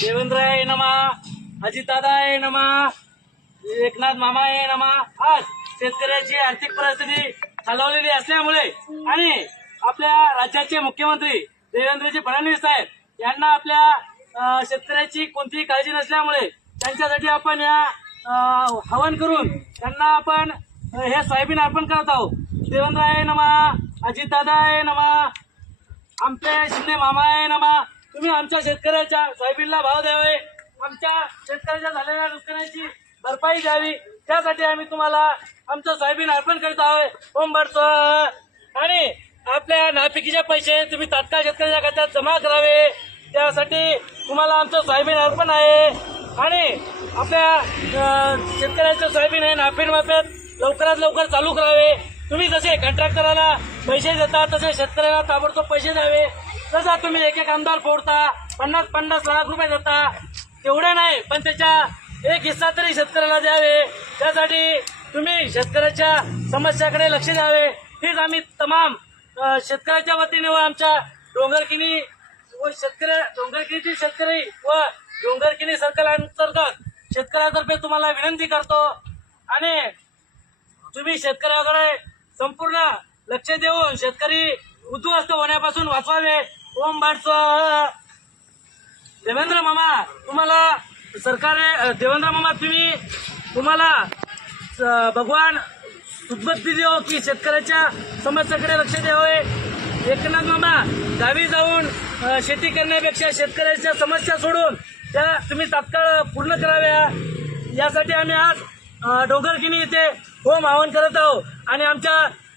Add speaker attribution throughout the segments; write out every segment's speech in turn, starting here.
Speaker 1: देवेंद्राय नमा अजितदादाय नमा एकनाथ मामाय नमा. आज शेतकऱ्याची आर्थिक परिस्थिती खालवलेली असल्यामुळे आणि आपल्या राज्याचे मुख्यमंत्री देवेंद्रजी फडणवीस साहेब यांना आपल्या शेतकऱ्याची कोणतीही काळजी नसल्यामुळे त्यांच्यासाठी आपण या हवन करून त्यांना आपण हे सोयाबीन अर्पण करत आहोत. देवेंद्राय नमा अजितदादाय नमा आमचे शिंदे मामा आहे ना मा तुम्ही आमच्या शेतकऱ्याच्या सोयाबीनला भाव द्यावे. आमच्या शेतकऱ्याच्या झालेल्या नुकसानाची भरपाई द्यावी. त्यासाठी आम्ही तुम्हाला आमचं सोयाबीन अर्पण करीत आहोत. ओम भरतो. आणि आपल्या नापिकीचे पैसे तुम्ही तात्काळ शेतकऱ्याच्या खात्यात जमा करावे. त्यासाठी तुम्हाला आमचं सोयाबीन अर्पण आहे. आणि आपल्या शेतकऱ्यांचं शेतकऱ्याचं सोयाबीन आहे नापीन माफ्यात लवकरात लवकर चालू करावे. तुम्ही जसे कॉन्ट्रॅक्टराला पैसे देता तसे शेतकऱ्याला ताबडतोब पैसे द्यावे. तसा तुम्ही एक एक आमदार फोडता पन्नास पन्नास लाख रुपये देता तेवढे नाही पण त्याच्या एक हिस्सा तरी शेतकऱ्याला द्यावे. त्यासाठी तुम्ही शेतकऱ्याच्या समस्याकडे लक्ष द्यावे. हेच आम्ही तमाम शेतकऱ्याच्या वतीने व आमच्या डोंगरकिनी व शेतकरी डोंगरकिनीतील शेतकरी व डोंगरकिनी सर्कल अंतर्गत शेतकऱ्यातर्फे तुम्हाला विनंती करतो. आणि तुम्ही शेतकऱ्याकडे संपूर्ण लक्ष देऊन शेतकरी उद्ध्वस्त होण्यापासून वाचवावे. ओम भाट देवेंद्र मामा तुम्हाला सरकारने देवेंद्र मामा तुम्ही तुम्हाला भगवान सुदबुद्धी देव हो की शेतकऱ्याच्या समस्याकडे लक्ष द्यावे एकनाथ मामा गावी जाऊन शेती करण्यापेक्षा शेतकऱ्याच्या समस्या सोडून त्या तुम्ही तात्काळ पूर्ण कराव्या. यासाठी आम्ही आज डोंगरकिनी इथे होम आवाहन करत आहोत आणि आमच्या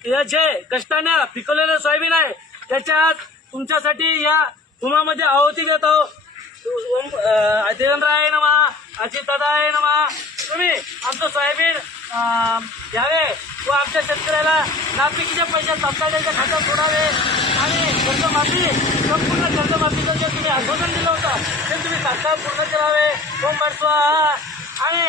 Speaker 1: या जे कष्टाने पिकवलेलं सोयाबीन आहे त्याच्या आज तुमच्यासाठी या होमामध्ये आहुती घेत आहोत ओम देवेंद्र आहे नमा अजित दादा आहे नमा. तुम्ही आमचं सोयाबीन घ्यावे व आमच्या शेतकऱ्याला नापिकीच्या पैशात तात्काळ त्यांच्या खात्यात सोडावे. आणि कर्जमाफी संपूर्ण कर्जमाफीचं जे तुम्ही आश्वासन दिलं होतं ते तुम्ही तात्काळ पूर्ण करावे. ओम बसवा आणि